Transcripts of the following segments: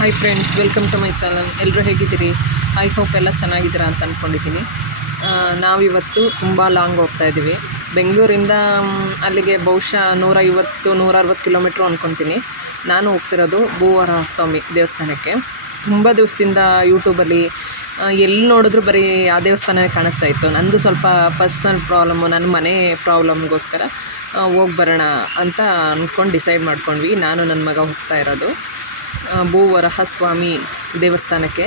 Hi friends welcome to my channel ಎಲ್ಲರೂ ಹೇಗಿದ್ದೀರಿ? I hope ಎಲ್ಲ ಚೆನ್ನಾಗಿದ್ದೀರಾ ಅಂತ ಅಂದ್ಕೊಂಡಿದ್ದೀನಿ ನಾವಿವತ್ತು ತುಂಬ ಲಾಂಗ್ ಹೋಗ್ತಾ ಇದ್ದೀವಿ. ಬೆಂಗಳೂರಿಂದ ಅಲ್ಲಿಗೆ ಬಹುಶಃ ನೂರೈವತ್ತು ನೂರ ಅರವತ್ತು ಕಿಲೋಮೀಟ್ರು ಅಂದ್ಕೊತೀನಿ ನಾನು ಹೋಗ್ತಿರೋದು ಭೂವರ ಸ್ವಾಮಿ ದೇವಸ್ಥಾನಕ್ಕೆ. ತುಂಬ ದಿವಸದಿಂದ ಯೂಟ್ಯೂಬಲ್ಲಿ ಎಲ್ಲಿ ನೋಡಿದ್ರು ಬರೀ ಆ ದೇವಸ್ಥಾನನೇ ಕಾಣಿಸ್ತಾ ಇತ್ತು. ನಂದು ಸ್ವಲ್ಪ ಪರ್ಸ್ನಲ್ ಪ್ರಾಬ್ಲಮ್ಮು ನನ್ನ ಮನೆ ಪ್ರಾಬ್ಲಮ್ಗೋಸ್ಕರ ಹೋಗಿ ಬರೋಣ ಅಂತ ಅಂದ್ಕೊಂಡು ಡಿಸೈಡ್ ಮಾಡ್ಕೊಂಡ್ವಿ. ನಾನು ನನ್ನ ಮಗ ಹೋಗ್ತಾ ಇರೋದು. ಭೂವರಹ ಸ್ವಾಮಿ ದೇವಸ್ಥಾನಕ್ಕೆ.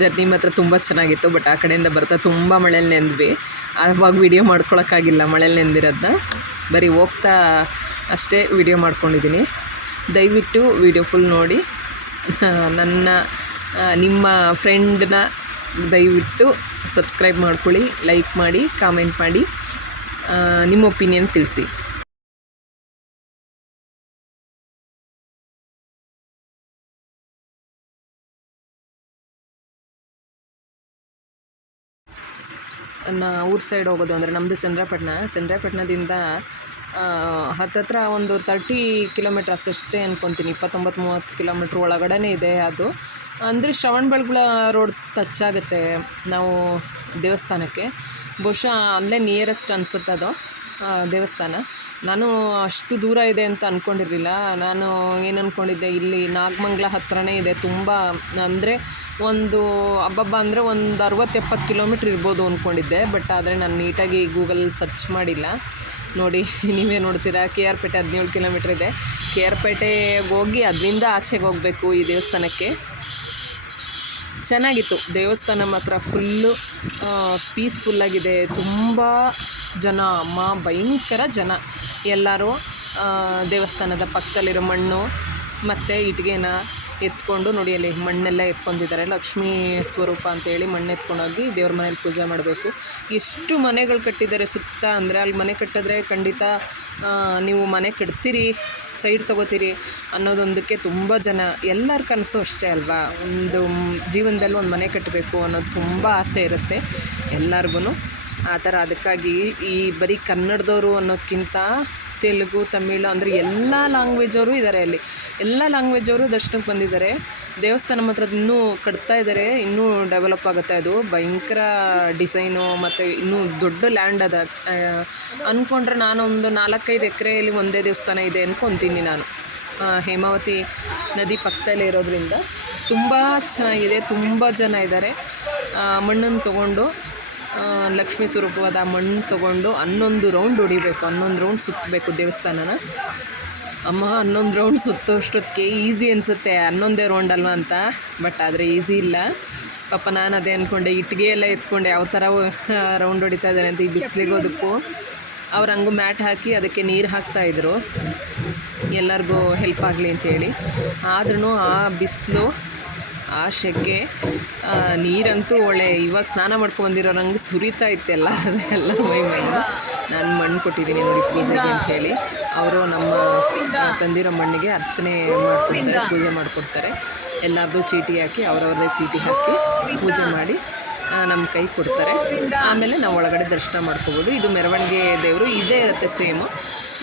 ಜರ್ನಿ ಮಾತ್ರ ತುಂಬ ಚೆನ್ನಾಗಿತ್ತು, ಬಟ್ ಆ ಕಡೆಯಿಂದ ಬರ್ತಾ ತುಂಬ ಮಳೇಲಿ ನೆಂದ್ವಿ. ಆವಾಗ ವಿಡಿಯೋ ಮಾಡ್ಕೊಳಕ್ಕಾಗಿಲ್ಲ ಮಳೆಯಲ್ಲಿ ನೆಂದಿರೋದನ್ನ ಬರೀ ಹೋಗ್ತಾ ಅಷ್ಟೇ ವಿಡಿಯೋ ಮಾಡ್ಕೊಂಡಿದ್ದೀನಿ ದಯವಿಟ್ಟು ವಿಡಿಯೋ ಫುಲ್ ನೋಡಿ ನನ್ನ ನಿಮ್ಮ ಫ್ರೆಂಡ್ನ ದಯವಿಟ್ಟು ಸಬ್ಸ್ಕ್ರೈಬ್ ಮಾಡ್ಕೊಳ್ಳಿ ಲೈಕ್ ಮಾಡಿ ಕಾಮೆಂಟ್ ಮಾಡಿ ನಿಮ್ಮ ಒಪಿನಿಯನ್ ತಿಳಿಸಿ. ನಾ ಊರ ಸೈಡ್ ಹೋಗೋದು ಅಂದರೆ ನಮ್ಮದು ಚಂದ್ರಪಟ್ಟಣ ಚಂದ್ರಪಟ್ಟಣದಿಂದ ಹತ್ತತ್ರ ಒಂದು ತರ್ಟಿ ಕಿಲೋಮೀಟ್ರ್ ಅಷ್ಟೇ ಅಂದ್ಕೊತೀನಿ ಇಪ್ಪತ್ತೊಂಬತ್ತು, ಮೂವತ್ತು ಕಿಲೋಮೀಟ್ರ್ ಒಳಗಡೆನೇ ಇದೆ ಅದು. ಅಂದರೆ ಶ್ರವಣ ಬೆಳಗುಳ ರೋಡ್ ಟಚ್ ಆಗುತ್ತೆ ನಾವು ದೇವಸ್ಥಾನಕ್ಕೆ. ಬಹುಶಃ ಅಲ್ಲೇ ನಿಯರೆಸ್ಟ್ ಅನ್ಸುತ್ತೆ ಅದು ದೇವಸ್ಥಾನ. ನಾನು ಅಷ್ಟು ದೂರ ಇದೆ ಅಂತ ಅಂದ್ಕೊಂಡಿರಲಿಲ್ಲ ನಾನು ಏನು ಅಂದ್ಕೊಂಡಿದ್ದೆ ಇಲ್ಲಿ ನಾಗಮಂಗ್ಲ ಹತ್ರನೇ ಇದೆ. ತುಂಬ, ಅಂದರೆ ಒಂದು ಹಬ್ಬಬ್ಬ ಅಂದರೆ ಒಂದು ಅರವತ್ತು ಎಪ್ಪತ್ತು ಕಿಲೋಮೀಟ್ರ್ ಇರ್ಬೋದು ಅಂದ್ಕೊಂಡಿದ್ದೆ, ಬಟ್ ಆದರೆ ನಾನು ನೀಟಾಗಿ ಗೂಗಲ್ ಸರ್ಚ್ ಮಾಡಿಲ್ಲ. ನೋಡಿ, ನೀವೇ ನೋಡ್ತೀರಾ, ಕೆ ಆರ್ ಪೇಟೆ ಹದಿನೇಳು ಕಿಲೋಮೀಟ್ರ್ ಇದೆ. ಕೆ ಆರ್ ಪೇಟೆಗೆ ಹೋಗಿ ಅದರಿಂದ ಆಚೆಗೆ ಹೋಗಬೇಕು ಈ ದೇವಸ್ಥಾನಕ್ಕೆ. ಚೆನ್ನಾಗಿತ್ತು. ದೇವಸ್ಥಾನ ಮಾತ್ರ ಫುಲ್ಲು ಪೀಸ್ಫುಲ್ಲಾಗಿದೆ ತುಂಬ ಜನ, ಅಮ್ಮ, ಭಯಂಕರ ಜನ. ಎಲ್ಲರೂ ದೇವಸ್ಥಾನದ ಪಕ್ಕದಲ್ಲಿರೋ ಮಣ್ಣು, ಮತ್ತು ಇಟ್ಟಿಗೆನ ಎತ್ಕೊಂಡು ನೋಡಿ, ಅಲ್ಲಿ ಮಣ್ಣೆಲ್ಲ ಎತ್ಕೊಂಡಿದ್ದಾರೆ. ಲಕ್ಷ್ಮೀ ಸ್ವರೂಪ ಅಂತೇಳಿ ಮಣ್ಣು ಎತ್ಕೊಂಡೋಗಿ ದೇವ್ರ ಮನೇಲಿ ಪೂಜೆ ಮಾಡಬೇಕು. ಎಷ್ಟು ಮನೆಗಳು ಕಟ್ಟಿದ್ದಾರೆ ಸುತ್ತ ಅಂದರೆ, ಅಲ್ಲಿ ಮನೆ ಕಟ್ಟಿದ್ರೆ ಖಂಡಿತ ನೀವು ಮನೆ ಕಟ್ತೀರಿ, ಸೈಡ್ ತೊಗೋತೀರಿ ಅನ್ನೋದೊಂದಕ್ಕೆ ತುಂಬ ಜನ, ಎಲ್ಲರ ಕನಸು ಅಷ್ಟೇ ಅಲ್ವಾ? ಒಂದು ಜೀವನದಲ್ಲಿ ಒಂದು ಮನೆ ಕಟ್ಟಬೇಕು ಅನ್ನೋದು ತುಂಬ ಆಸೆ ಇರುತ್ತೆ ಎಲ್ಲರಿಗೂ ಆ ಥರ ಅದಕ್ಕಾಗಿ ಈ ಬರೀ ಕನ್ನಡದವರು ಅನ್ನೋದಕ್ಕಿಂತ ತೆಲುಗು, ತಮಿಳು ಅಂದರೆ ಎಲ್ಲ ಲ್ಯಾಂಗ್ವೇಜವರು ಇದ್ದಾರೆ ಅಲ್ಲಿ. ಎಲ್ಲ ಲ್ಯಾಂಗ್ವೇಜ್ ಅವರು ದರ್ಶನಕ್ಕೆ ಬಂದಿದ್ದಾರೆ. ದೇವಸ್ಥಾನ ಮಾತ್ರ ಇನ್ನೂ ಕಟ್ತಾ ಇದ್ದಾರೆ ಇನ್ನೂ ಡೆವಲಪ್ ಆಗುತ್ತೆ ಅದು. ಭಯಂಕರ ಡಿಸೈನು ಮತ್ತು ಇನ್ನೂ ದೊಡ್ಡ ಲ್ಯಾಂಡ್ ಅದ. ಅಂದ್ಕೊಂಡ್ರೆ ನಾನು ಒಂದು ನಾಲ್ಕೈದು ಎಕರೆಯಲ್ಲಿ ಒಂದೇ ದೇವಸ್ಥಾನ ಇದೆ ಅಂದ್ಕೊತೀನಿ ನಾನು. ಹೇಮಾವತಿ ನದಿ ಪಕ್ಕದಲ್ಲೇ ಇರೋದ್ರಿಂದ ತುಂಬ ಚೆನ್ನಾಗಿದೆ, ತುಂಬ ಜನ ಇದ್ದಾರೆ ಮಣ್ಣನ್ನು ತೊಗೊಂಡು ಲಕ್ಷ್ಮೀ ಸ್ವರೂಪವಾದ ಮಣ್ಣು ತೊಗೊಂಡು ಹನ್ನೊಂದು ರೌಂಡ್ ಹೊಡಿಬೇಕು, ಹನ್ನೊಂದು ರೌಂಡ್ ಸುತ್ತಬೇಕು ದೇವಸ್ಥಾನನ. ಅಮ್ಮ, ಹನ್ನೊಂದು ರೌಂಡ್ ಸುತ್ತೋಷ್ಟೊತ್ತಿಗೆ ಈಸಿ ಅನಿಸುತ್ತೆ. ಹನ್ನೊಂದೇ ರೌಂಡ್ ಅಲ್ವಾ ಅಂತ. ಬಟ್ ಆದರೆ ಈಸಿ ಇಲ್ಲ. ಪಾಪ ನಾನು ಅದೇ ಅಂದ್ಕೊಂಡೆ ಇಟ್ಟಿಗೆ ಎಲ್ಲ ಎತ್ಕೊಂಡೆ. ಯಾವ ಥರ ರೌಂಡ್ ಹೊಡಿತಾ ಇದ್ದಾರೆ ಅಂತ ಈ ಬಿಸಿಲಿಗೋದಕ್ಕೂ ಅವ್ರು ಹಂಗೂ ಮ್ಯಾಟ್ ಹಾಕಿ ಅದಕ್ಕೆ ನೀರು ಹಾಕ್ತಾಯಿದ್ರು ಎಲ್ಲರಿಗೂ ಹೆಲ್ಪ್ ಆಗಲಿ ಅಂತೇಳಿ ಆದ್ರೂ ಆ ಬಿಸಿಲು, ಆ ಶೆಕೆ ನೀರಂತೂ ಒಳ್ಳೆ. ಇವಾಗ ಸ್ನಾನ ಮಾಡ್ಕೊಂಡಿರೋ ನಂಗೆ ಸುರಿತಾ ಇತ್ತೆಲ್ಲ ಅದೆಲ್ಲ ಮೈ ಮೈ. ನಾನು ಮಣ್ಣು ಕೊಟ್ಟಿದ್ದೀನಿ ನೋಡಿ ಪೂಜೆಗೆ ಅಂತೇಳಿ ಅವರು ನಮ್ಮ ತಂದಿರೋ ಮಣ್ಣಿಗೆ ಅರ್ಚನೆ ಮಾಡ್ಕೊಡ್ತಾರೆ, ಪೂಜೆ ಮಾಡಿಕೊಡ್ತಾರೆ. ಎಲ್ಲರದ್ದು ಚೀಟಿ ಹಾಕಿ, ಅವ್ರವ್ರದ್ದೇ ಚೀಟಿ ಹಾಕಿ ಪೂಜೆ ಮಾಡಿ ನಮ್ಮ ಕೈ ಕೊಡ್ತಾರೆ. ಆಮೇಲೆ ನಾವು ಒಳಗಡೆ ದರ್ಶನ ಮಾಡ್ಕೋಬೋದು. ಇದು ಮೆರವಣಿಗೆ ದೇವರು, ಇದೇ ಇರುತ್ತೆ ಸೇಮು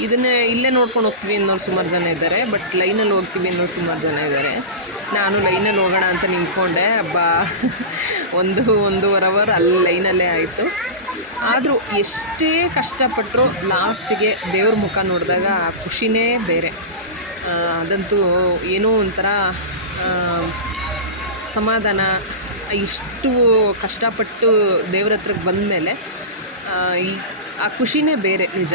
ಇದನ್ನೇ ಇಲ್ಲೇ ನೋಡ್ಕೊಂಡು ಹೋಗ್ತೀವಿ ಅನ್ನೋರು ಸುಮಾರು ಜನ ಇದ್ದಾರೆ ಬಟ್ ಲೈನಲ್ಲಿ ಹೋಗ್ತೀವಿ ಅನ್ನೋರು ಸುಮಾರು ಜನ ಇದ್ದಾರೆ ನಾನು ಲೈನಲ್ಲಿ ಹೋಗೋಣ ಅಂತ ನಿಂತ್ಕೊಂಡೆ ಹಬ್ಬ ಒಂದು, ಒಂದೂವರೆ ಅವರ್ ಅಲ್ಲಿ ಲೈನಲ್ಲೇ ಆಯಿತು. ಆದರೂ ಎಷ್ಟೇ ಕಷ್ಟಪಟ್ಟರು ಲಾಸ್ಟಿಗೆ ದೇವ್ರ ಮುಖ ನೋಡಿದಾಗ ಆ ಖುಷಿನೇ ಬೇರೆ. ಅದಂತೂ ಏನೋ ಒಂಥರ ಸಮಾಧಾನ, ಇಷ್ಟು ಕಷ್ಟಪಟ್ಟು ದೇವ್ರ ಹತ್ರಕ್ಕೆ ಬಂದಮೇಲೆ ಈ, ಆ ಖುಷಿನೇ ಬೇರೆ ನಿಜ.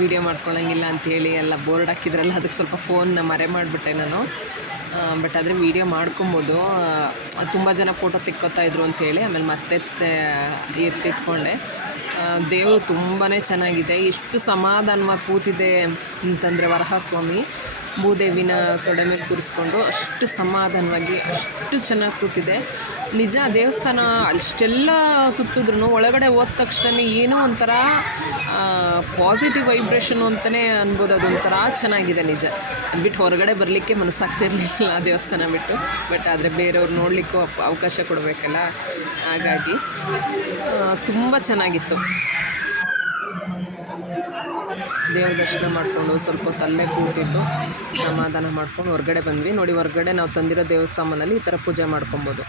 ವೀಡಿಯೋ ಮಾಡ್ಕೊಳ್ಳೋಂಗಿಲ್ಲ ಅಂಥೇಳಿ ಎಲ್ಲ ಬೋರ್ಡ್ ಹಾಕಿದ್ರಲ್ಲ, ಅದಕ್ಕೆ ಸ್ವಲ್ಪ ಫೋನ್ನ ಮರೆ ಮಾಡಿಬಿಟ್ಟೆ ನಾನು. ಬಟ್ ಆದರೆ ವೀಡಿಯೋ ಮಾಡ್ಕೊಬೋದು. ತುಂಬ ಜನ ಫೋಟೋ ತೆಕ್ಕೋತಾ ಇದ್ರು ಅಂತೇಳಿ, ಆಮೇಲೆ ಮತ್ತೆ ಎತ್ತಿಟ್ಕೊಂಡೆ. ದೇವರು ತುಂಬಾ ಚೆನ್ನಾಗಿದೆ. ಎಷ್ಟು ಸಮಾಧಾನವಾಗಿ ಕೂತಿದೆ ಅಂತಂದರೆ ವರಹ ಸ್ವಾಮಿ ಭೂದೇವಿನ ತೊಡೆ ಮೇಲೆ ಕೂರಿಸ್ಕೊಂಡು ಅಷ್ಟು ಸಮಾಧಾನವಾಗಿ ಅಷ್ಟು ಚೆನ್ನಾಗಿ ಕೂತಿದೆ. ನಿಜ, ದೇವಸ್ಥಾನ ಅಷ್ಟೆಲ್ಲ ಸುತ್ತಿದ್ರು ಒಳಗಡೆ ಹೋದ ತಕ್ಷಣ ಏನೋ ಒಂಥರ ಪಾಸಿಟಿವ್ ವೈಬ್ರೇಷನು ಅಂತಲೇ ಅನ್ಬೋದು. ಅದೊಂಥರ ಚೆನ್ನಾಗಿದೆ ನಿಜ. ಬಿಟ್ಟು ಹೊರಗಡೆ ಬರಲಿಕ್ಕೆ ಮನಸ್ಸಾಗ್ತಿರ್ಲಿಲ್ಲ ದೇವಸ್ಥಾನ ಬಿಟ್ಟು. ಬಟ್ ಆದರೆ ಬೇರೆಯವ್ರು ನೋಡಲಿಕ್ಕೂ ಅವಕಾಶ ಕೊಡಬೇಕಲ್ಲ. ಹಾಗಾಗಿ ತುಂಬ ಚೆನ್ನಾಗಿತ್ತು. ದೇವ್ರ ದರ್ಶನ ಮಾಡಿಕೊಂಡು ಸ್ವಲ್ಪ ಅಲ್ಲೇ ಕೂತಿದ್ದು, ಸಮಾಧಾನ ಮಾಡ್ಕೊಂಡು ಹೊರಗಡೆ ಬಂದ್ವಿ. ನೋಡಿ, ಹೊರಗಡೆ ನಾವು ತಂದಿರೋ ದೇವಸ್ಥಾನದಲ್ಲಿ ಈ ಥರ ಪೂಜೆ ಮಾಡ್ಕೊಬೋದು.